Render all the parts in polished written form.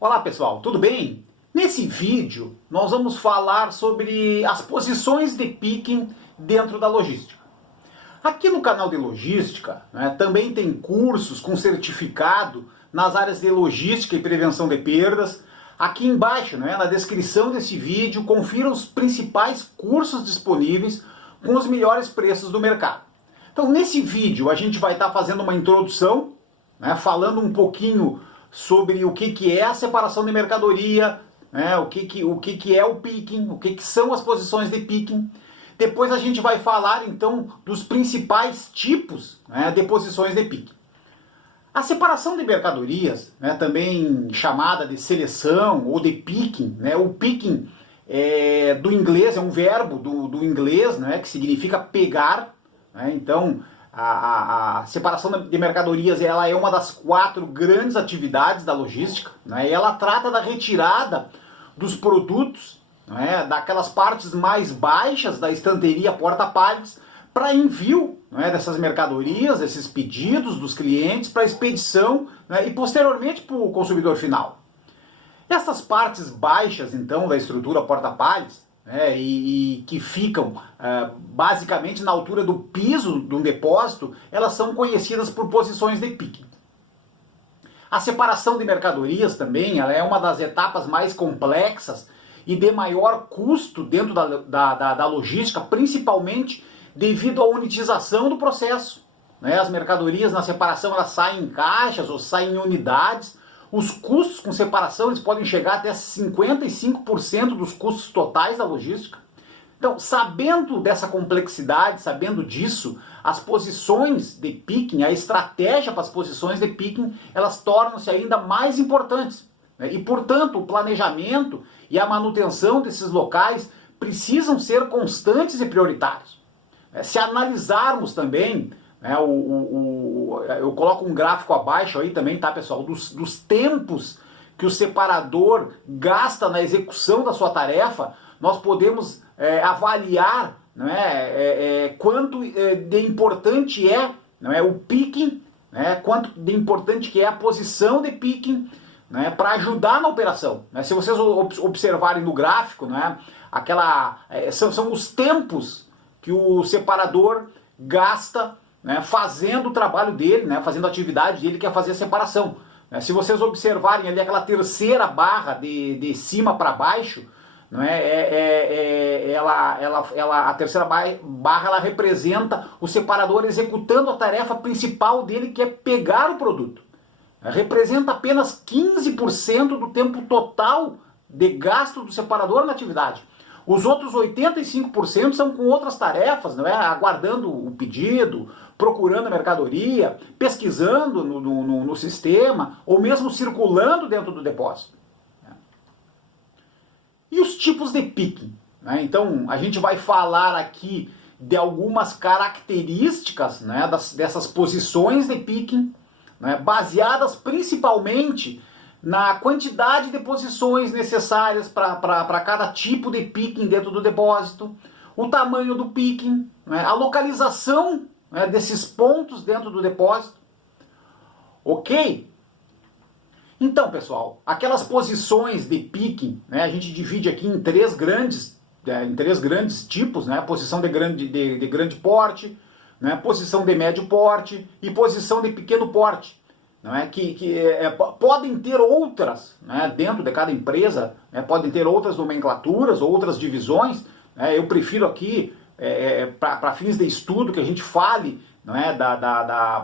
Olá pessoal, tudo bem? Nesse vídeo nós vamos falar sobre as posições de picking dentro da logística. Aqui no canal de logística também tem cursos com certificado nas áreas de logística e prevenção de perdas. Aqui embaixo, na descrição desse vídeo, confira os principais cursos disponíveis com os melhores preços do mercado. Então nesse vídeo a gente vai estar fazendo uma introdução, falando um pouquinho sobre o que é a separação de mercadoria, o que é o picking, o que são as posições de picking. Depois a gente vai falar então dos principais tipos de posições de picking. A separação de mercadorias, também chamada de seleção ou de picking, o picking do inglês, é um verbo do inglês, que significa pegar, então a separação de mercadorias ela é uma das 4 grandes atividades da logística. Ela trata da retirada dos produtos, daquelas partes mais baixas da estanteria porta-palets, para envio dessas mercadorias, desses pedidos dos clientes, para expedição e posteriormente para o consumidor final. Essas partes baixas, então, da estrutura porta-palets, e que ficam basicamente na altura do piso de um depósito, elas são conhecidas por posições de picking. A separação de mercadorias também ela é uma das etapas mais complexas e de maior custo dentro da logística, principalmente devido à unitização do processo. As mercadorias na separação elas saem em caixas ou saem em unidades. Os custos com separação eles podem chegar até 55% dos custos totais da logística. Então, sabendo dessa complexidade, sabendo disso, as posições de picking, a estratégia para as posições de picking, elas tornam-se ainda mais importantes. E, portanto, o planejamento e a manutenção desses locais precisam ser constantes e prioritários. Se analisarmos também, eu coloco um gráfico abaixo aí também, tá pessoal, dos tempos que o separador gasta na execução da sua tarefa, nós podemos avaliar quanto de importante é o picking, quanto de importante que é a posição de picking para ajudar na operação. Se vocês observarem no gráfico, são os tempos que o separador gasta fazendo o trabalho dele, fazendo a atividade dele, que é fazer a separação. Se vocês observarem ali aquela terceira barra de cima para baixo, a terceira barra ela representa o separador executando a tarefa principal dele, que é pegar o produto. Representa apenas 15% do tempo total de gasto do separador na atividade. Os outros 85% são com outras tarefas, aguardando o pedido, procurando a mercadoria, pesquisando no sistema, ou mesmo circulando dentro do depósito. E os tipos de picking? Então, a gente vai falar aqui de algumas características dessas posições de picking, baseadas principalmente na quantidade de posições necessárias para cada tipo de picking dentro do depósito, o tamanho do picking, a localização desses pontos dentro do depósito. Ok? Então, pessoal, aquelas posições de picking, a gente divide aqui em três grandes tipos, posição de grande porte, posição de médio porte e posição de pequeno porte. Podem ter outras, dentro de cada empresa, podem ter outras nomenclaturas, outras divisões. Eu prefiro aqui, para fins de estudo, que a gente fale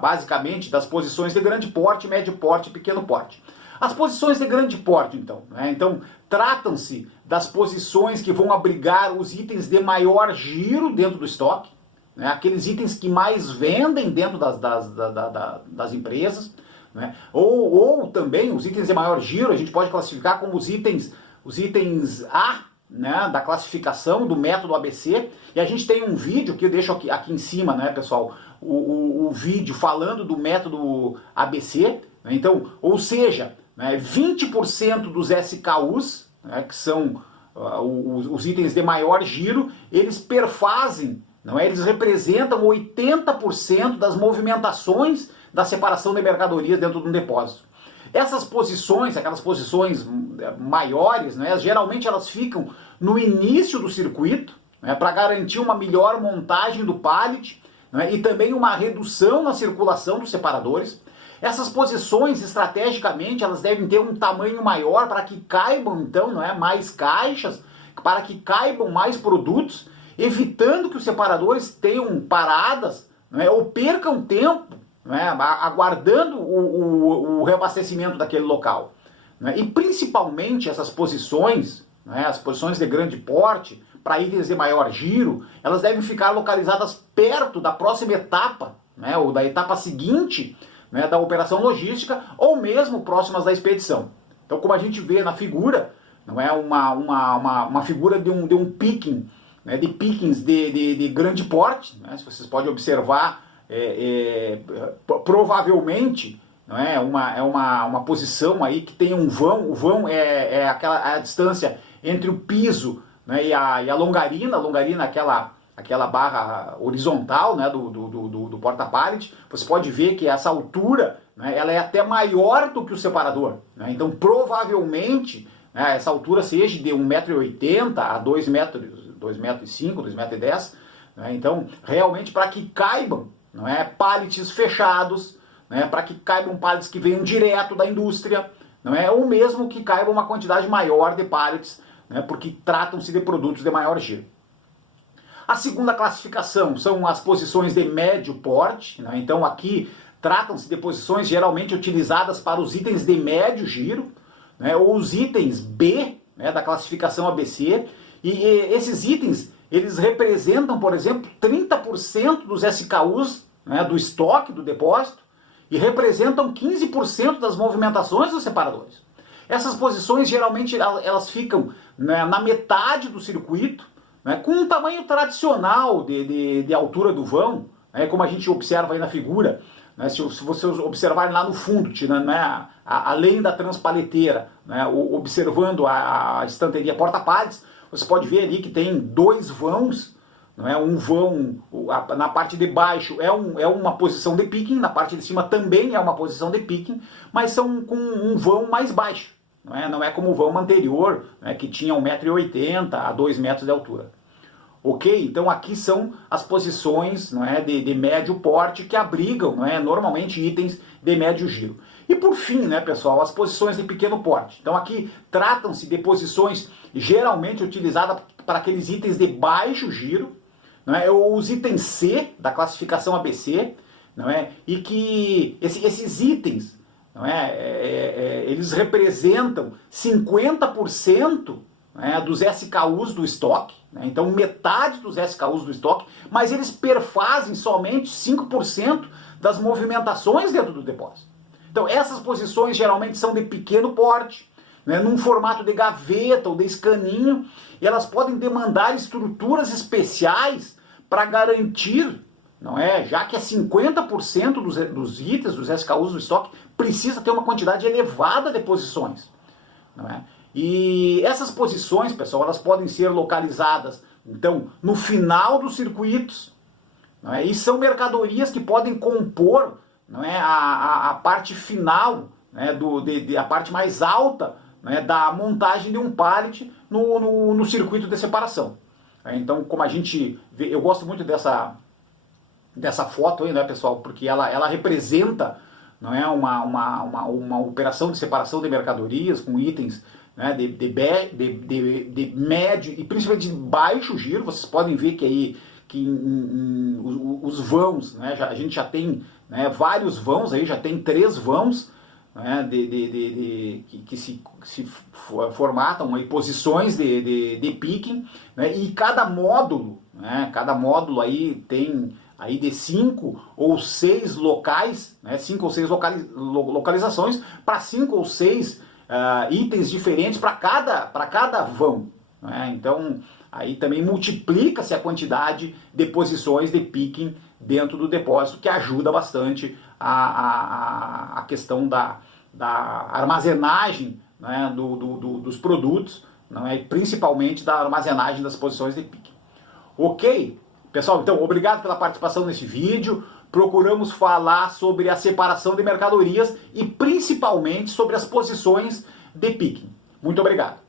basicamente das posições de grande porte, médio porte e pequeno porte. As posições de grande porte, então tratam-se das posições que vão abrigar os itens de maior giro dentro do estoque, aqueles itens que mais vendem dentro das empresas. Ou também os itens de maior giro a gente pode classificar como os itens A, da classificação do método ABC. E a gente tem um vídeo que eu deixo aqui em cima, pessoal, o vídeo falando do método ABC. Então, ou seja, 20% dos SKUs, que são os itens de maior giro, eles perfazem, eles representam 80% das movimentações da separação de mercadorias dentro de um depósito. Essas posições, aquelas posições maiores, né, geralmente elas ficam no início do circuito, né, para garantir uma melhor montagem do pallet, né, e também uma redução na circulação dos separadores. Essas posições, estrategicamente, elas devem ter um tamanho maior para que caibam, então, não é, mais caixas, para que caibam mais produtos, evitando que os separadores tenham paradas, não é, ou percam tempo, não é, aguardando o reabastecimento daquele local. Não é? E principalmente essas posições, não é, as posições de grande porte, para itens de maior giro, elas devem ficar localizadas perto da próxima etapa, né, ou da etapa seguinte, né, da operação logística, ou mesmo próximas da expedição. Então, como a gente vê na figura, não é uma figura de um picking, né, de pickings de grande porte, né, se vocês podem observar, provavelmente, não é uma posição aí que tem um vão. O vão é a distância entre o piso, né, e a longarina. A longarina é aquela barra horizontal, né, do porta-pallet. Você pode ver que essa altura, né, ela é até maior do que o separador, né? Então provavelmente, né, essa altura seja de 1,80 m a 2 metros, 2,05 m, 2,10 m, né? Então realmente para que caibam, não é, pallets fechados, né, para que caibam pallets que venham direto da indústria, não é, ou mesmo que caiba uma quantidade maior de pallets, né, porque tratam-se de produtos de maior giro. A segunda classificação são as posições de médio porte, né? Então aqui tratam-se de posições geralmente utilizadas para os itens de médio giro, né, ou os itens B, né, da classificação ABC, e esses itens, eles representam, por exemplo, 30% dos SKUs, né, do estoque do depósito, e representam 15% das movimentações dos separadores. Essas posições geralmente elas ficam, né, na metade do circuito, né, com um tamanho tradicional de altura do vão, né, como a gente observa aí na figura, né, se vocês observarem lá no fundo, tirando, né, além da transpaleteira, né, observando a estanteria porta-pallets, você pode ver ali que tem dois vãos, não é? Um vão, na parte de baixo é uma posição de picking, na parte de cima também é uma posição de picking, mas são com um vão mais baixo. Não é como o vão anterior, né, que tinha 1,80 m a 2 metros de altura. Ok? Então aqui são as posições, não é, de médio porte que abrigam, não é, normalmente itens de médio giro. E por fim, né, pessoal, as posições de pequeno porte. Então aqui tratam-se de posições geralmente utilizadas para aqueles itens de baixo giro, não é, ou os itens C da classificação ABC, não é, e que esses itens, não é, eles representam 50%, né, dos SKUs do estoque, né, então metade dos SKUs do estoque, mas eles perfazem somente 5% das movimentações dentro do depósito. Então essas posições geralmente são de pequeno porte, né, num formato de gaveta ou de escaninho, e elas podem demandar estruturas especiais para garantir, não é, já que é 50% dos itens, dos SKUs do estoque, precisa ter uma quantidade elevada de posições, não é? E essas posições, pessoal, elas podem ser localizadas, então, no final dos circuitos, não é? E são mercadorias que podem compor, não é, a parte final, né, a parte mais alta, né, da montagem de um pallet no circuito de separação. Então, como a gente vê, eu gosto muito dessa foto aí, né, pessoal, porque ela representa, não é, uma operação de separação de mercadorias com itens, né, de médio e principalmente de baixo giro. Vocês podem ver que aí os vãos, né, a gente já tem, né, vários vãos aí, já tem 3 vãos, né, que se formatam aí posições de picking, né, e cada módulo, né, aí tem aí de 5 ou 6 locais, né, 5 ou 6 localizações para 5 ou 6 itens diferentes para cada vão, né? Então aí também multiplica-se a quantidade de posições de picking dentro do depósito, que ajuda bastante a questão da armazenagem, né, dos produtos, não é? Principalmente da armazenagem das posições de picking. Ok? Pessoal, então, obrigado pela participação nesse vídeo. procuramos falar sobre a separação de mercadorias e principalmente sobre as posições de picking. Muito obrigado.